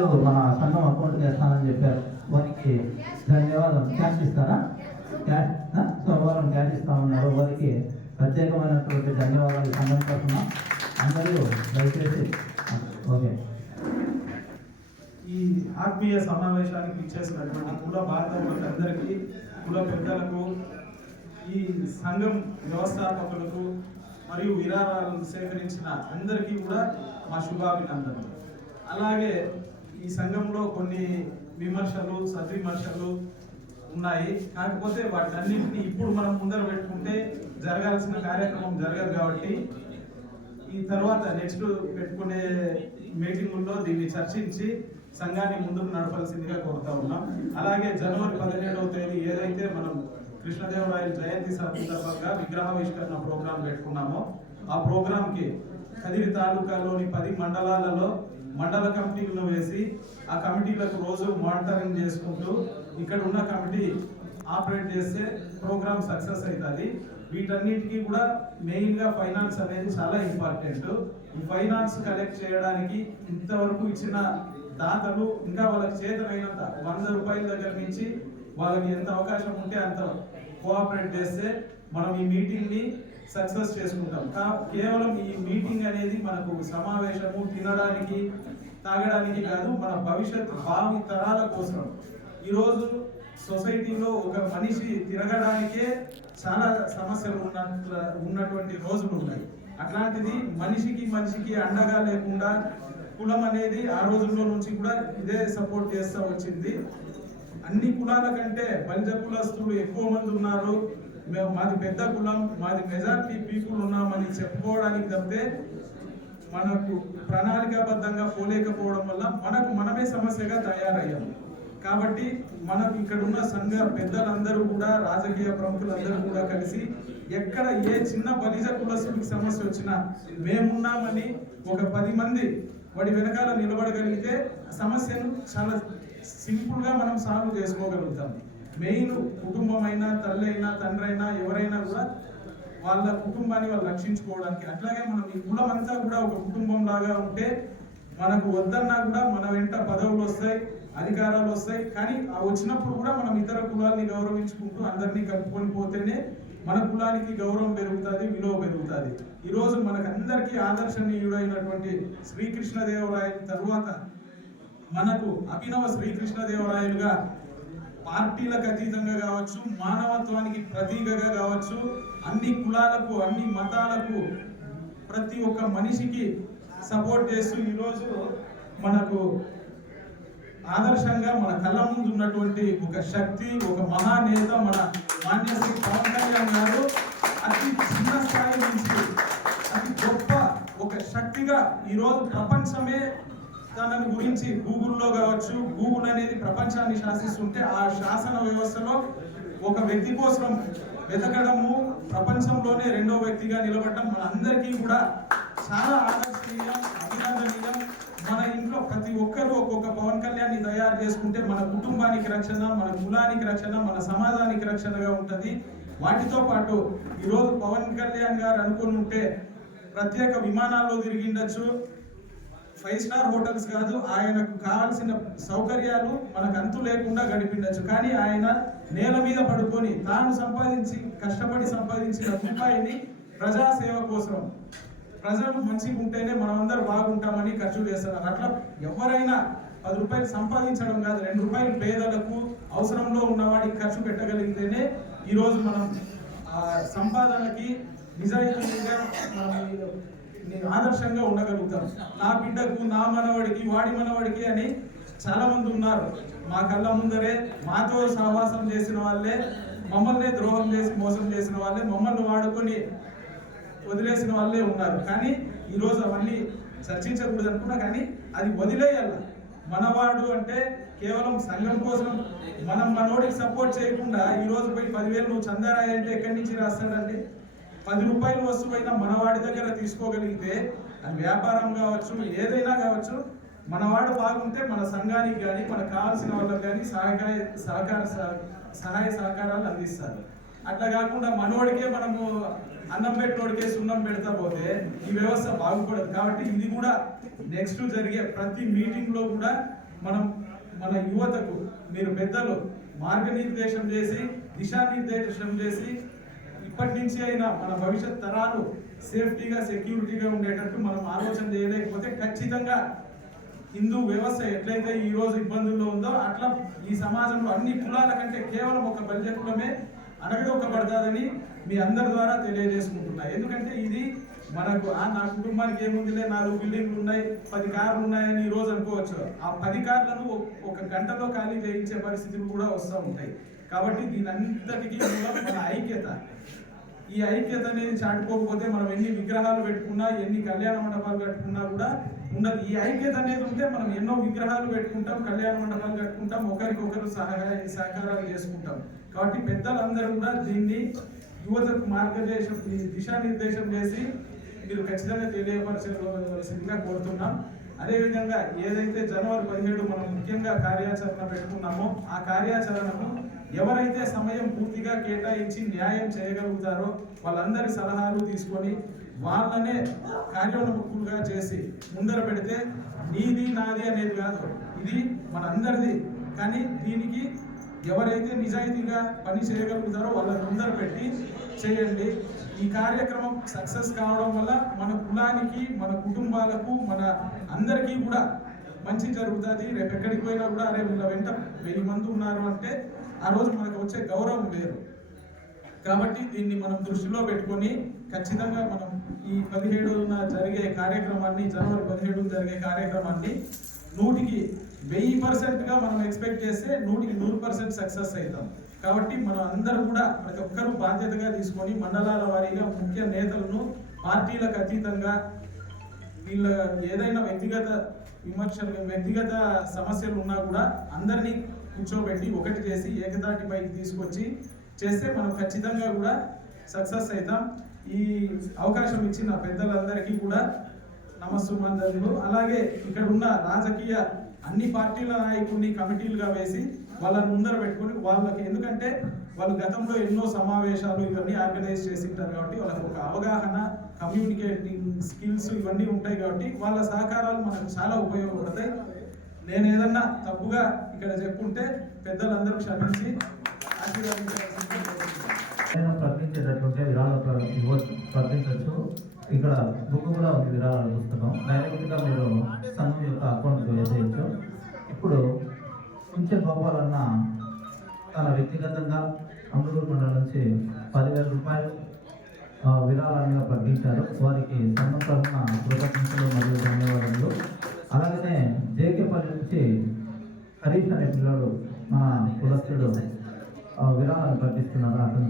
మన సంఘం అకౌంట్ వేస్తానని చెప్పారు. వారికి ధన్యవాదాలు. క్యాష్ ఇస్తారా? సోమవారం క్యాష్ ఇస్తామన్నారు. వారికి ప్రత్యేకమైనటువంటి ధన్యవాదాలు సంఘం తరఫున. అందరూ దయచేసి ఓకే. ఈ ఆత్మీయ సమావేశానికి ఇచ్చేసినటువంటి కుల బాంధవులందరికీ, కుల పెద్దలకు, ఈ సంఘం వ్యవస్థాపకులకు మరియు విరాళాలను సేకరించిన అందరికీ కూడా మా శుభాభినందనలు. అలాగే ఈ సంఘంలో కొన్ని విమర్శలు, సద్విమర్శలు ఉన్నాయి. కాకపోతే వాటన్నింటినీ ఇప్పుడు మనం ముందర పెట్టుకుంటే జరగాల్సిన కార్యక్రమం జరగదు. కాబట్టి ఈ తర్వాత నెక్స్ట్ పెట్టుకునే మీటింగుల్లో దీన్ని చర్చించి సంఘాన్ని ముందుకు నడపాల్సిందిగా కోరుతా ఉన్నాం. అలాగే జనవరి 17వ తేదీ ఏదైతే మనం కృష్ణదేవరాయల జయంతి సందర్భంగా విగ్రహావిష్కరణ ప్రోగ్రాం పెట్టుకున్నామో ఆ ప్రోగ్రాంకి కదిరి తాలూకాలోని 10 మండలాలలో మండల కమిటీలను వేసి ఆ కమిటీలకు రోజు మానిటరింగ్ చేసుకుంటూ ఇక్కడ ఉన్న కమిటీ ఆపరేట్ చేస్తే ప్రోగ్రామ్ సక్సెస్ అవుతుంది. వీటన్నిటికీ కూడా మెయిన్గా ఫైనాన్స్ అనేది చాలా ఇంపార్టెంట్. ఈ ఫైనాన్స్ కలెక్ట్ చేయడానికి ఇంతవరకు ఇచ్చిన దాతలు ఇంకా వాళ్ళకి చేతనైనంత 100 రూపాయల దగ్గర నుంచి వాళ్ళకి ఎంత అవకాశం ఉంటే అంత కోఆపరేట్ చేస్తే మనం ఈ మీటింగ్ని సక్సెస్ చేసుకుంటాం. కేవలం ఈ మీటింగ్ అనేది మనకు సమావేశము తినడానికి తాగడానికి కాదు, మన భవిష్యత్ భావి తరాల కోసం. ఈరోజు సొసైటీలో ఒక మనిషి తిరగడానికే చాలా సమస్యలు ఉన్నటువంటి రోజులు ఉన్నాయి. అట్లాంటిది మనిషికి అండగా లేకుండా కులం అనేది ఆ రోజుల్లో నుంచి కూడా ఇదే సపోర్ట్ చేస్తూ వచ్చింది. అన్ని కులాల కంటే బలిజ కులస్తులు ఎక్కువ మంది ఉన్నారు, మాది పెద్ద కులం, మాది మెజారిటీ పీపుల్ ఉన్నామని చెప్పుకోవడానికి తప్పితే మనకు ప్రణాళికాబద్ధంగా పోలేకపోవడం వల్ల మనమే సమస్యగా తయారయ్యాము. కాబట్టి మనకు ఇక్కడ ఉన్న సంఘ పెద్దలందరూ కూడా, రాజకీయ ప్రముఖులందరూ కూడా కలిసి ఎక్కడ ఏ చిన్న బలిజ కులస్తుడికి సమస్య వచ్చినా మేమున్నామని ఒక 10 మంది వాడి వెనకాల నిలబడగలిగితే సమస్యను చాలా సింపుల్గా మనం సాల్వ్ చేసుకోగలుగుతాం. మెయిన్ కుటుంబం అయినా, తల్లి అయినా, తండ్రి అయినా, ఎవరైనా కూడా వాళ్ళ కుటుంబాన్ని వాళ్ళు రక్షించుకోవడానికి. అట్లాగే మనం ఈ కులం అంతా కూడా ఒక కుటుంబం లాగా ఉంటే మనకు వద్దన్నా కూడా మన వెంట పదవులు వస్తాయి, అధికారాలు వస్తాయి. కానీ ఆ వచ్చినప్పుడు కూడా మనం ఇతర కులాల్ని గౌరవించుకుంటూ అందరినీ కలుపుకొని పోతేనే మన కులానికి గౌరవం పెరుగుతుంది, విలువ పెరుగుతుంది. ఈరోజు మనకు అందరికీ ఆదర్శనీయుడైనటువంటి శ్రీకృష్ణదేవరాయల తరువాత మనకు అభినవ శ్రీకృష్ణదేవరాయలుగా పార్టీలకు అతీతంగా కావచ్చు, మానవత్వానికి ప్రతీకగా కావచ్చు, అన్ని కులాలకు, అన్ని మతాలకు, ప్రతి ఒక్క మనిషికి సపోర్ట్ చేస్తూ ఈరోజు మనకు ఆదర్శంగా మన కళ్ళ ముందు ఉన్నటువంటి ఒక శక్తి, ఒక మహానేత మన మాన్యశ్రీ పవన్ కళ్యాణ్ గారు అతి చిన్న స్థాయి నుంచి అతి గొప్ప ఒక శక్తిగా ఈరోజు ప్రపంచమే దాని గురించి గూగుల్లో కావచ్చు, గూగుల్ అనేది ప్రపంచాన్ని శాసిస్తుంటే ఆ శాసన వ్యవస్థలో ఒక వ్యక్తి కోసం వెతకడము, ప్రపంచంలోనే 2వ వ్యక్తిగా నిలబడటం మనందరికీ కూడా చాలా ఆదర్శనీయం, అభినందనీయం. మన ఇంట్లో ప్రతి ఒక్కరూ ఒక్కొక్క పవన్ కళ్యాణ్ని తయారు చేసుకుంటే మన కుటుంబానికి రక్షణ, మన కులానికి రక్షణ, మన సమాజానికి రక్షణగా ఉంటుంది. వాటితో పాటు ఈరోజు పవన్ కళ్యాణ్ గారు అనుకుని ఉంటే ప్రత్యేక విమానాల్లో తిరిగిండొచ్చు, 5 స్టార్ హోటల్స్ కాదు, ఆయనకు కావాల్సిన సౌకర్యాలు మనకు అంతు లేకుండా గడిపిండొచ్చు. కానీ ఆయన నేల మీద పడుకొని తాను కష్టపడి సంపాదించిన రూపాయిని ప్రజాసేవ కోసం, ప్రజలు మంచిగా ఉంటేనే మనమందరూ బాగుంటామని ఖర్చు చేస్తున్నారు. అట్లా ఎవరైనా 10 రూపాయలు సంపాదించడం కాదు, 2 రూపాయలు పేదలకు, అవసరంలో ఉన్నవాడికి ఖర్చు పెట్టగలిగితేనే ఈరోజు మనం సంపాదనకి నిజాయితీగా నేను ఆదర్శంగా ఉండగలుగుతాం. నా బిడ్డకు, నా మనవడికి, వాడి మనవడికి అని చాలా మంది ఉన్నారు. మా కళ్ళ ముందరే మాతో సహవాసం చేసిన వాళ్ళే, మమ్మల్ని ద్రోహం చేసి మోసం చేసిన వాళ్ళే, మమ్మల్ని వాడుకొని వదిలేసిన వాళ్ళే ఉన్నారు. కానీ ఈరోజు అవన్నీ చర్చించకూడదు అనుకున్నా, కానీ అది వదిలేయాలి. మనవాడు అంటే కేవలం సంఘం కోసం మనం మనోడికి సపోర్ట్ చేయకుండా ఈరోజు పోయి 10,000 నువ్వు చందారాయి అంటే ఎక్కడి నుంచి రాస్తాడంటే 10 రూపాయల వస్తువైనా మనవాడి దగ్గర తీసుకోగలిగితే అది వ్యాపారం కావచ్చు, ఏదైనా కావచ్చు, మనవాడు బాగుంటే మన సంఘానికి కానీ మనకు కావాల్సిన వాళ్ళకి కానీ సహాయ సహకారాలు అందిస్తారు. అట్లా కాకుండా మనోడికే మనము అన్నం పెట్టినోడికే సున్నం పెడతా పోతే ఈ వ్యవస్థ బాగుపడదు. కాబట్టి ఇది కూడా నెక్స్ట్ జరిగే ప్రతి మీటింగ్ లో కూడా మనం మన యువతకు మీరు పెద్దలు మార్గనిర్దేశం చేసి దిశానిర్దేశం చేసి ఇప్పటి నుంచి అయినా మన భవిష్యత్ తరాలు సేఫ్టీగా సెక్యూరిటీగా ఉండేటట్టు మనం ఆలోచన చేయలేకపోతే ఖచ్చితంగా హిందూ వ్యవస్థ ఎట్లయితే ఈ రోజు ఇబ్బందుల్లో ఉందో అట్లా ఈ సమాజంలో అన్ని కులాల కంటే కేవలం ఒక బల్య కులమే అణగదొక్కబడతాదని మీ అందరి ద్వారా తెలియజేసుకుంటున్నా. ఎందుకంటే ఇది మనకు నా కుటుంబానికి ఏముందిలే 4 బిల్డింగ్లు ఉన్నాయి 10 కార్లు ఉన్నాయని ఈ రోజు అనుకోవచ్చు. ఆ 10 కార్లను ఒక గంటలో ఖాళీ చేయించే పరిస్థితులు కూడా వస్తూ ఉంటాయి. కాబట్టి దీనంతటికీ మూలం మన ఐక్యత. ఈ ఐక్యత అనేది చాటుకోకపోతే మనం ఎన్ని విగ్రహాలు పెట్టుకున్నా ఎన్ని కళ్యాణ మండపాలు కట్టుకున్నా కూడా ఉండదు. ఈ ఐక్యత అనేది ఉంటే మనం ఎన్నో విగ్రహాలు పెట్టుకుంటాం, కళ్యాణ మండపాలు కట్టుకుంటాం, ఒకరికొకరు సహకారాలు చేసుకుంటాం. కాబట్టి పెద్దలందరూ కూడా దీన్ని యువతకు దిశానిర్దేశం చేసి మీరు ఖచ్చితంగా తెలియపరచవలసిందిగా కోరుతున్నాం. అదేవిధంగా ఏదైతే జనవరి 17 మనం ముఖ్యంగా కార్యాచరణ పెట్టుకున్నామో ఆ కార్యాచరణను ఎవరైతే సమయం పూర్తిగా కేటాయించి న్యాయం చేయగలుగుతారో వాళ్ళందరి సలహాలు తీసుకొని వాళ్ళనే కార్యోన్ముఖులుగా చేసి ముందర పెడితే నీది నాది అనేది కాదు, ఇది మనందరిది. కానీ దీనికి ఎవరైతే నిజాయితీగా పని చేయగలుగుతారో వాళ్ళని ముందర పెట్టి చేయండి. ఈ కార్యక్రమం సక్సెస్ కావడం వల్ల మన కులానికి, మన కుటుంబాలకు, మన అందరికీ కూడా మంచి జరుగుతుంది. రేపు ఎక్కడికి పోయినా కూడా అరే వీళ్ళ వెంట 1000 మంది ఉన్నారు అంటే ఆ రోజు మనకు వచ్చే గౌరవం వేరు. కాబట్టి దీన్ని మనం దృష్టిలో పెట్టుకొని ఖచ్చితంగా మనం ఈ 17న జరిగే కార్యక్రమాన్ని, జనవరి 17 జరిగే కార్యక్రమాన్ని 100కి 1000%గా మనం ఎక్స్పెక్ట్ చేస్తే 100కి 100% సక్సెస్ అవుతాం. కాబట్టి మనం అందరూ కూడా ప్రతి ఒక్కరూ బాధ్యతగా తీసుకొని మండలాల వారీగా ముఖ్య నేతలను పార్టీలకు అతీతంగా వీళ్ళ ఏదైనా వ్యక్తిగత విమర్శలు, వ్యక్తిగత సమస్యలు ఉన్నా కూడా అందరినీ కూర్చోబెట్టి ఒకటి చేసి ఏకతాటిపైకి తీసుకొచ్చి చేస్తే మనం ఖచ్చితంగా కూడా సక్సెస్ అవుతాం. ఈ అవకాశం ఇచ్చిన పెద్దలందరికీ కూడా నమస్సుమందరులు. అలాగే ఇక్కడ ఉన్న రాజకీయ అన్ని పార్టీల నాయకుల్ని కమిటీలుగా వేసి వాళ్ళని ముందర పెట్టుకొని వాళ్ళకి, ఎందుకంటే వాళ్ళు గతంలో ఎన్నో సమావేశాలు ఇవన్నీ ఆర్గనైజ్ చేసింటారు కాబట్టి వాళ్ళకి ఒక అవగాహన, కమ్యూనికేటింగ్ స్కిల్స్ ఇవన్నీ ఉంటాయి. కాబట్టి వాళ్ళ సహకారాలు మనకు చాలా ఉపయోగపడతాయి. నేను ఏదన్నా తప్పుగా ఇక్కడ చెప్పుంటే పెద్దలందరూ క్షమించి ప్రకటించేటటువంటి విరాళాలు ప్రకటించవచ్చు. ఇక్కడ బుక్ కూడా ఉంది, విరాళాల పుస్తకం. డైరెక్ట్గా మీరు సంఘం యొక్క అకౌంట్కి వేసేయచ్చు. ఇప్పుడు కొంచెం గోపాలన్న తన వ్యక్తిగతంగా అమృతూరు మండలం నుంచి 10,000 రూపాయలు విరాళాలుగా ప్రకటించారు. వారికి సంఘం తరఫున కృతజ్ఞతలు మరియు ధన్యవాదాలు. అలాగనే జేకేపల్లి నుంచి హరీష్ అనే పిల్లడు మన కులస్తుడు విరాళాలు ప్రకటిస్తున్నారు. అతని